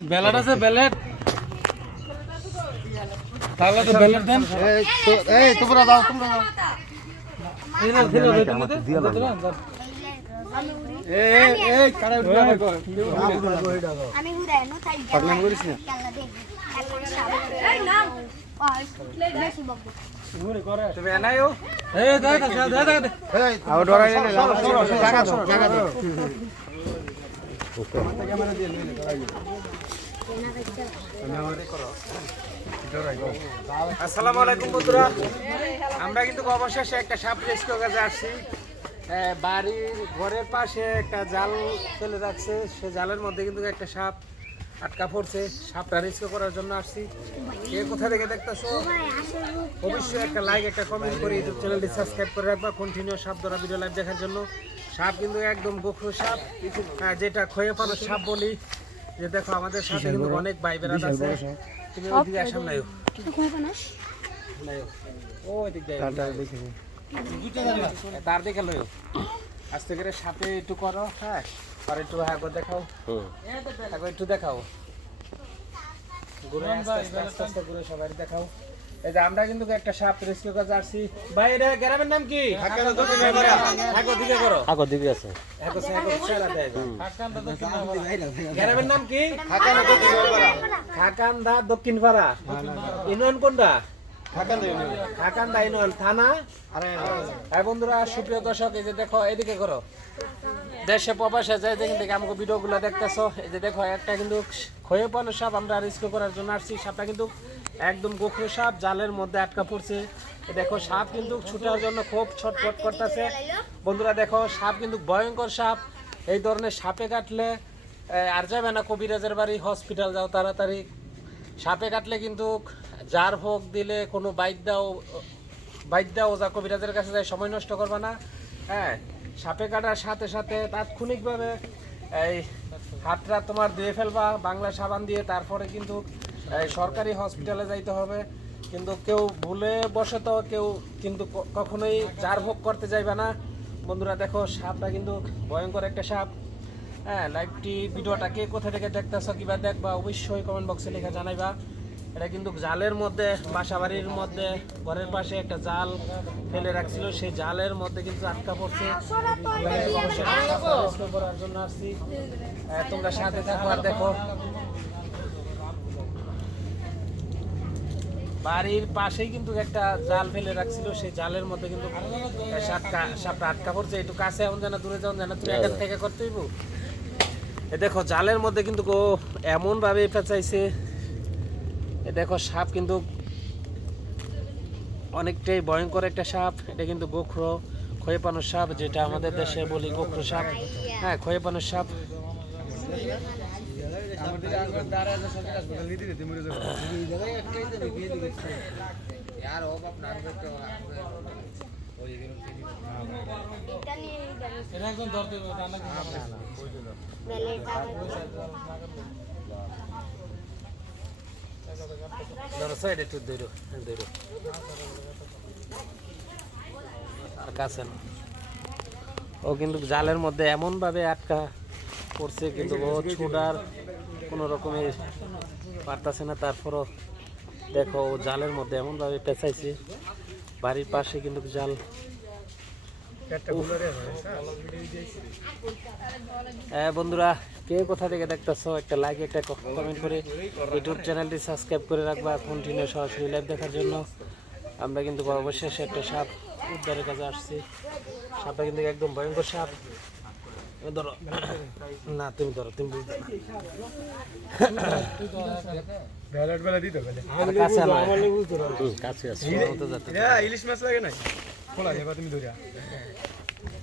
Ballot আছে ballot তাহলে তো ব্যালেট দেন এই তোমরা দাও তোমরা দাও আসসালামু বন্ধুরা। আমরা কিন্তু অবশেষে একটা সাপ রেস্কিউ কাজে আসছি। বাড়ির ঘরের পাশে একটা জাল ফেলে রাখছে। সে জালের মধ্যে কিন্তু একটা সাপ আটকা পড়ছে। সাপটা রেস্কিউ করার জন্য আসছি। কে কোথা থেকে দেখতেছো? অবশ্যই একটা লাইক একটা কমেন্ট করে ইউটিউব চ্যানেলটি সাবস্ক্রাইব করে রাখবা। কন্টিনিউ সাপ ধরা ভিডিও লাইভ দেখার জন্য। সাপ কিন্তু একদম গোখরো সাপ। যেটা খয়ে পানো সাপ বলি। যে দেখো আমাদের সাথে কিন্তু অনেক ভাই আছে। তুমি ওইদিকে আসাম নাইও ও তার দেখে লইও। আস্তে করে সাথে একটু করো হ্যাঁ? আর একটু একবার দেখাও। একবার একটু দেখাও। ঘুরে আস্তে আস্তে আস্তে আস্তে ঘুরে সবাই দেখাও। এই যে আমরা কিন্তু একটা সাপ রেস্কিউ কাজে আসছি। ভাই এটা গ্রামের নাম কি? আগো দিকে করো আছে সারা দেয় গ্রামের নাম কি? খাকান্দা দক্ষিণ পাড়া। ইউনিয়ন কোনটা? খাকান্দা ইউনিয়ন। থানা? আর বন্ধুরা সুপ্রিয় দর্শক এই যে দেখো এদিকে করো। দেশে প্রবাসে যায় দেখেন দেখে আমাকে ভিডিওগুলো দেখতেছো এই যে দেখো একটা কিন্তু ক্ষয়ে পানো সাপ আমরা রেস্কিউ করার জন্য আসছি। সাপটা কিন্তু একদম গোখরো সাপ, জালের মধ্যে আটকা পড়ছে। দেখো, সাপ কিন্তু ছুটার জন্য খুব ছটফট করতেছে। বন্ধুরা দেখো, সাপ কিন্তু ভয়ঙ্কর সাপ। এই ধরনের সাপে কাটলে আর যাবে না কবিরাজের বাড়ি হসপিটাল যাও তাড়াতাড়ি। সাপে কাটলে কিন্তু যার ভোগ দিলে কোনো বাইক দাও যা কবিরাজের কাছে যায়, সময় নষ্ট করবে না। হ্যাঁ সাপে কাটার সাথে সাথে তাৎক্ষণিকভাবে এই হাতটা তোমার ধুয়ে ফেলবা, বাংলা সাবান দিয়ে, তারপরে কিন্তু সরকারি হসপিটালে যাইতে হবে। কিন্তু কেউ ভুলে বসে তো কেউ কিন্তু কখনোই যার ভোগ করতে যাইবে না। বন্ধুরা দেখো, সাপটা কিন্তু ভয়ঙ্কর একটা সাপ। হ্যাঁ লাইভটি ভিডিওটা কে কোথা থেকে দেখতেছো কিবা দেখবা, অবশ্যই কমেন্ট বক্সে লিখে জানাইবা। এটা কিন্তু জালের মধ্যে বাসা বাড়ির মধ্যে, ঘরের পাশে একটা জাল ফেলে রাখছিল। সেই জালের মধ্যে কিন্তু আটকা পড়ছে। আসছি। তোমরা সাথে থাকো আর দেখো। বাড়ির পাশেই কিন্তু একটা জাল ফেলে রাখছিল সেই জালের মধ্যে কিন্তু সাপটা আটকা পড়ছে। একটু কাছে এমন জানা দূরে যাও জানা তুমি এখান থেকে করতে হইব। এ দেখো জালের মধ্যে কিন্তু ও এমন ভাবে পেঁচাইছে এ দেখো সাপ কিন্তু অনেকটাই ভয়ঙ্কর একটা সাপ। এটা কিন্তু গোখরো খয়ে পানোর সাপ যেটা আমাদের দেশে বলি গোখরো সাপ। হ্যাঁ খয়ে পানোর সাপ এটা নিয়ে এটা নিয়ে এটা একদম ধরতে হবে তা না বেলেট ধরো সাইড একটু দৈরো দৈরো আর কাছে না ও কিন্তু জালের মধ্যে এমন ভাবে আটকা পড়ছে কিন্তু ও ছুটার কোনো রকমের পারতাছে না তারপরও দেখো ও জালের মধ্যে এমন ভাবে পেঁচাইছে। বাড়ির পাশে কিন্তু জাল। হ্যাঁ বন্ধুরা কে কোথা থেকে দেখতেছো একটা লাইক একটা কমেন্ট করে ইউটিউব চ্যানেলটি সাবস্ক্রাইব করে রাখবা কন্টিনিউ সরাসরি লাইভ দেখার জন্য। আমরা কিন্তু অবশেষে একটা সাপ উদ্ধারের কাছে আসছি। সাপটা কিন্তু একদম ভয়ঙ্কর সাপ। ধরো। না তুমি ধরো তুমি বুঝতে না বেলা দিতে বেলে কাছে আছে। ইলিশ মাছ লাগে নাই? খোলা যাবে তুমি ধরিয়া।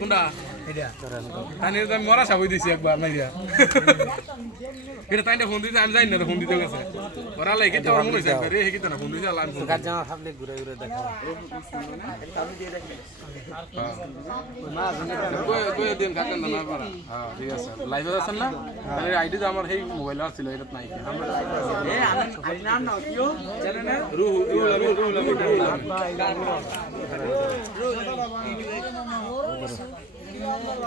কোনটা? এটা আমি মরা সাবই দিছি একবার দিয়া। এটা ফোন দিতে আমি জানি না তো ফোন দিতে গেছে ওরা লাই কেটে মনে হইছে একবার, হে কিতো না, ফোন দিছে। ঘুরে ঘুরে দেখা দিন না, না পারা। হ্যাঁ, ঠিক আছে। লাইভে আছেন না? তাহলে আইডি আমার সেই মোবাইলে আছিল, এটাত নাই। আমরা- রুহু, আমিন।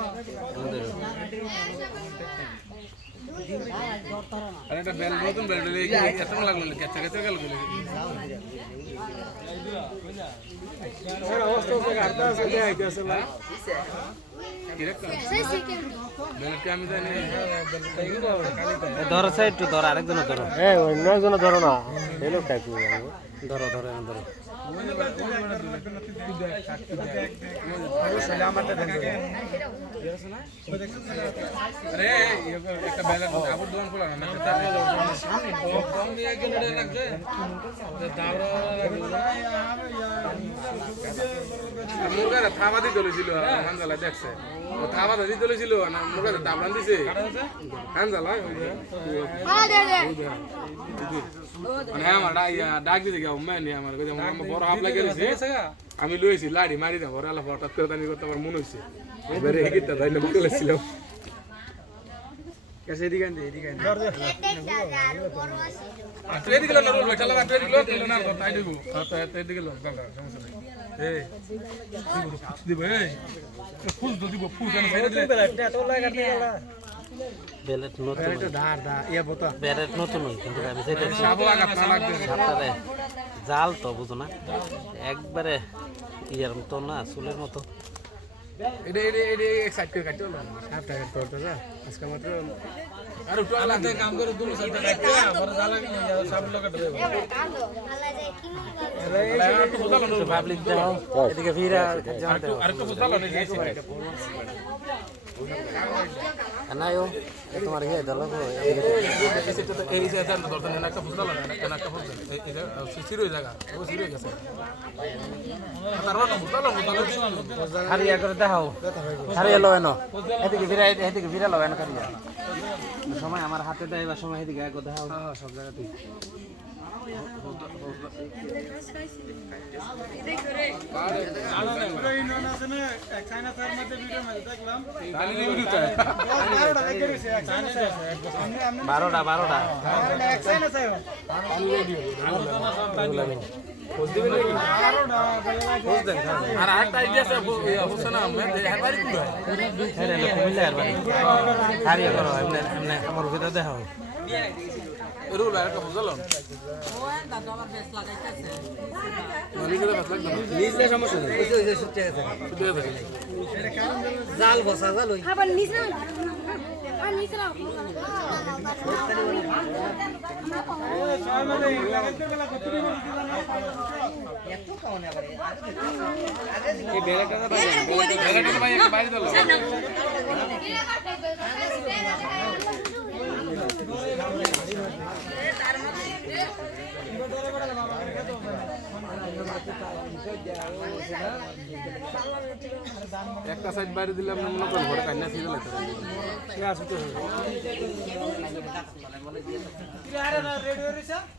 আর একটা বেল নতুন বেল বেল এই এত লাগল না, কেঁচা কেঁচা গেল বলে। কীরকম? সেই সেকেন্ড বেলটা আমি জানি ধরো সে একটু ধরো আরেকজন ধরো এই অন্য একজন ধরো না ধরো ধরো ধরো থাবা দিয়ে চলেছিল হানজালা দেখছে থাবা দিয়ে চলেছিল না মুরগারা দাবরান দিছে হানজালা মানে আমার ডাক দিতে গিয়ে উম্মা নিয়ে আমার কাছে আমার বড় হাফ লাগে গেছে আমি লইছি লাড়ি মারি দাম ওরা হঠাৎ করে তানি করতে আমার মনে হইছে এবারে হেকিটা তাই না বলে ছিলাম এদিকে এদিকে না তো তাই দিব তো এদিকে লোক দাঁড়া সমস্যা নাই এই দিব এই ফুল তো দিব ফুল সাইডে দিলে ইয়া বোতা। বেলেট নতুন হই, কিন্তু আমি সেটা সাবো আঘাত না লাগবে। সাপটারে জাল তো বুঝো না। একবারে ইয়ার মতো না চুলের মতো। আর একটু পাবলিক দাও এদিকে ফিরা আর না এই সাইড নাইও তোমার ইয়ে দল এই যে এটা দরকার একটা না একটা বুঝালো এটা সিরো জায়গা ও গেছে তারপর বুঝালো বুঝালো হারিয়া করে দেখাও হারিয়া লো এনো এদিকে ফিরা এদিকে ফিরা লো এনো কারিয়া সময় আমার হাতে দেয় বা সময় এদিকে দেখাও সব জায়গাতে বারোটা বারোটা। আর আরেকটা আইডিয়া আছে হোসেন আহমেদ হ্যাঁ। হ্যাঁ কুমিল্লা আর বাড়ি হারিয়া করো আমার ভিতরে দেখাও রুল আরেকটা বুঝালো নিজেদের ভাত লাগবে না নিজে সমস্যা নেই শুধু এ থাকে। জাল বসা জাল ওই আর একটা বাইরে একটা সাইড বাইরে দিলে আপনি মনে করেন ঘরে কান্না ছিঁড়ে লাগতে পারে উড়ে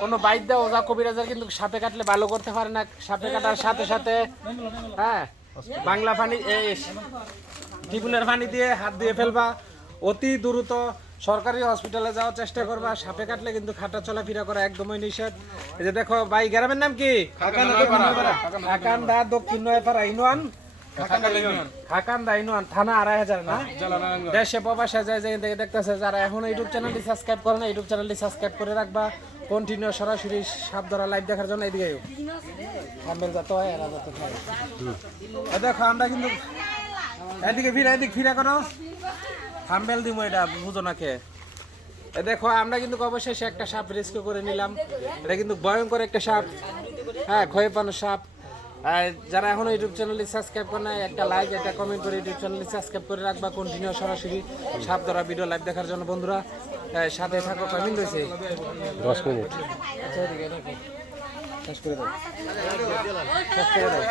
কোনো বাইর দাও ওজা কবিরাজের কিন্তু সাপে কাটলে ভালো করতে পারে না সাপে কাটার সাথে সাথে হ্যাঁ বাংলা পানি এই পানি দিয়ে হাত দিয়ে ফেলবা অতি দ্রুত সরকারি হসপিটালে যাওয়ার চেষ্টা করবা সাপে কাটলে কিন্তু খাটা চলাফেরা করা একদমই নিষেধ এই যে দেখো ভাই গ্রামের নাম কি আকান্দা দক্ষিণ নয়পাড়া ইউনিয়ন খাকান্দা ইউনিয়ন থানা আড়াই হাজার না? দেশে প্রবাসে যায় যে থেকে দেখতেছে যারা এখনও ইউটিউব চ্যানেলটি সাবস্ক্রাইব করে না ইউটিউব চ্যানেলটি সাবস্ক্রাইব করে রাখবা। কন্টিনিউ সরাসরি সাপ ধরা লাইভ দেখার জন্য এদিকে থাম্বেল যত হয় এরা যত দেখো আমরা কিন্তু এদিকে ফিরে এদিক ফিরে করো। থাম্বেল দিব এটা বুঝো না কে। এ দেখো আমরা কিন্তু অবশেষে একটা সাপ রেস্কিউ করে নিলাম। এটা কিন্তু ভয়ঙ্কর একটা সাপ। হ্যাঁ ক্ষয়ে পানো সাপ। যারা এখনও ইউটিউব চ্যানেলটি সাবস্ক্রাইব করে নাই একটা লাইক একটা কমেন্ট করে ইউটিউব চ্যানেলটি সাবস্ক্রাইব করে রাখবা কন্টিনিউ সরাসরি সাপ ধরা ভিডিও লাইভ দেখার জন্য। বন্ধুরা সাথে থাকো কমেন্ট রয়েছে। দশ মিনিট। আচ্ছা করে দাও। করে দাও।